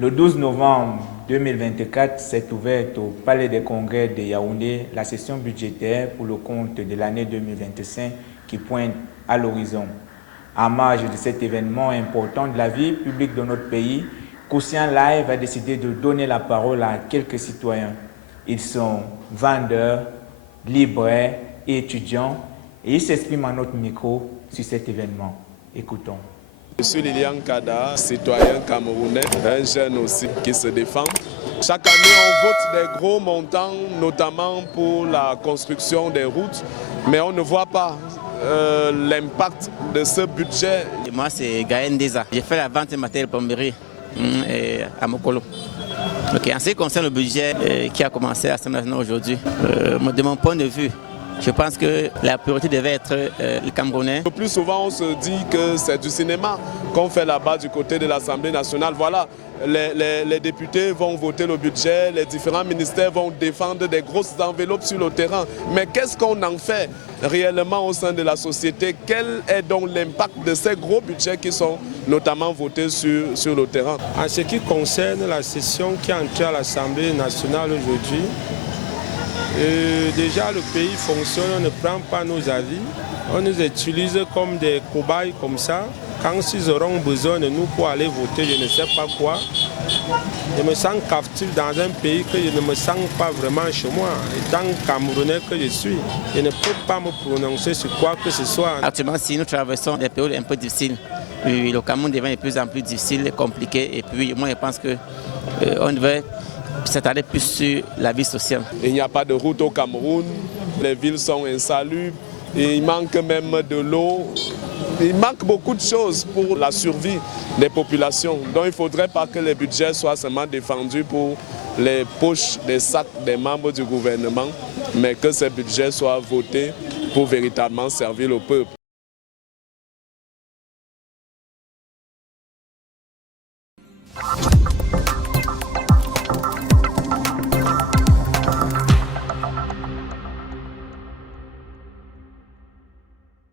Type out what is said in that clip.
Le 12 novembre 2024 s'est ouverte au Palais des Congrès de Yaoundé la session budgétaire pour le compte de l'année 2025 qui pointe à l'horizon. En marge de cet événement important de la vie publique de notre pays, Quotient Live a décidé de donner la parole à quelques citoyens. Ils sont vendeurs, libraires et étudiants et ils s'expriment à notre micro sur cet événement. Écoutons. Je suis Lilian Kada, citoyen camerounais, un jeune aussi qui se défend. Chaque année, on vote des gros montants, notamment pour la construction des routes, mais on ne voit pas l'impact de ce budget. Et moi, c'est Gaël Ndeza. J'ai fait la vente de matériel plomberie à Mokolo. Okay. En ce qui concerne le budget qui a commencé à l'Assemblée nationale aujourd'hui, de mon point de vue, je pense que la priorité devait être les Camerounais. Le plus souvent, on se dit que c'est du cinéma qu'on fait là-bas du côté de l'Assemblée nationale. Voilà, les députés vont voter le budget, les différents ministères vont défendre des grosses enveloppes sur le terrain. Mais qu'est-ce qu'on en fait réellement au sein de la société? Quel est donc l'impact de ces gros budgets qui sont notamment votés sur le terrain? En ce qui concerne la session qui est entrée à l'Assemblée nationale aujourd'hui, déjà le pays fonctionne, on ne prend pas nos avis, on nous utilise comme des cobayes comme ça. Quand ils auront besoin de nous pour aller voter, je ne sais pas quoi, je me sens captif dans un pays que je ne me sens pas vraiment chez moi. Étant Camerounais que je suis, je ne peux pas me prononcer sur quoi que ce soit. Actuellement, si nous traversons des périodes un peu difficiles, le Cameroun devient de plus en plus difficile et compliqué. Et puis moi je pense qu'on devait s'attarder plus sur la vie sociale. Il n'y a pas de route au Cameroun, les villes sont insalubres, et il manque même de l'eau. Il manque beaucoup de choses pour la survie des populations. Donc il ne faudrait pas que les budgets soient seulement défendus pour les poches, des sacs des membres du gouvernement, mais que ces budgets soient votés pour véritablement servir le peuple.